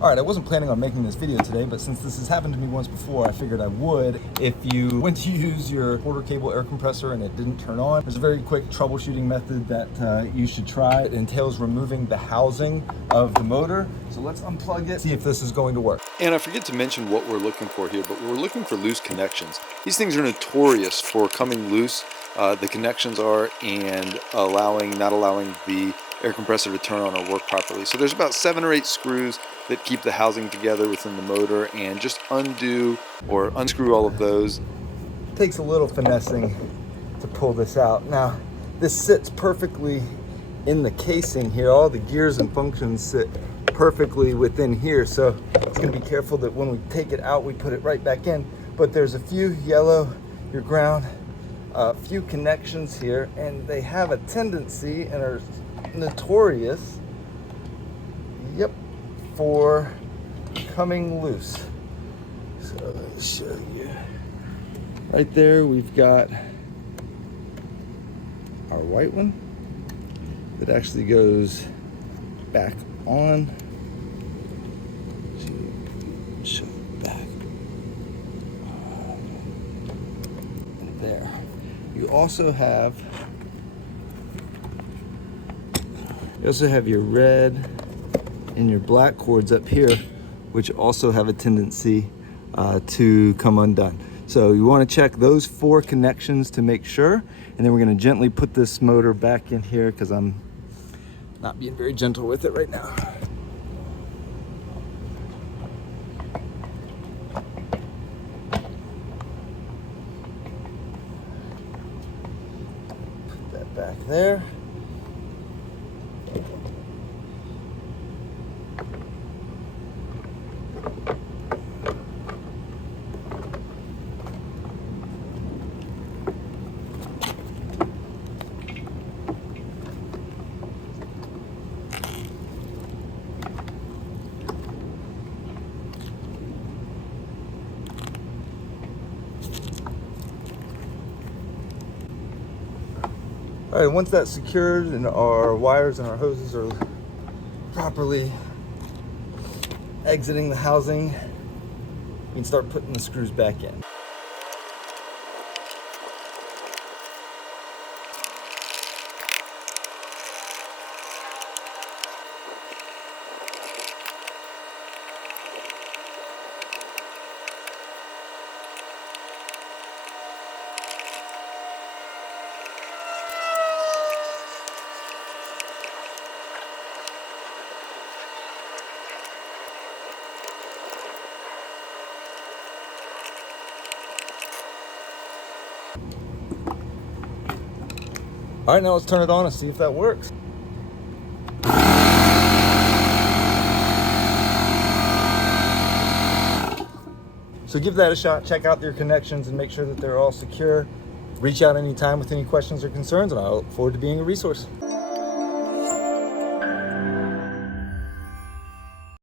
All right, I wasn't planning on making this video today, but since this has happened to me once before, I figured I would. If you went to use your quarter cable air compressor and it didn't turn on, there's a very quick troubleshooting method that you should try. It entails removing the housing of the motor. So let's unplug it, see if this is going to work. And I forget to mention what we're looking for here, but we're looking for loose connections. These things are notorious for coming loose. The connections are, and not allowing the air compressor to turn on or work properly. So there's about 7 or 8 screws that keep the housing together within the motor, and just undo or unscrew all of those. It takes a little finessing to pull this out. Now, this sits perfectly in the casing here. All the gears and functions sit perfectly within here, so it's going to be careful that when we take it out, we put it right back in. But there's a few yellow, your ground, a few connections here, and they have a tendency and are notorious, for coming loose. So let me show you. Right there, we've got our white one that actually goes back on. Show it back. And there. You also have your red and your black cords up here, which also have a tendency to come undone. So you want to check those 4 connections to make sure, and then we're going to gently put this motor back in here because I'm not being very gentle with it right now. Put that back there. All right, once that's secured and our wires and our hoses are properly exiting the housing, we can start putting the screws back in. All right, now let's turn it on and see if that works. So give that a shot, check out your connections and make sure that they're all secure. Reach out anytime with any questions or concerns, and I look forward to being a resource.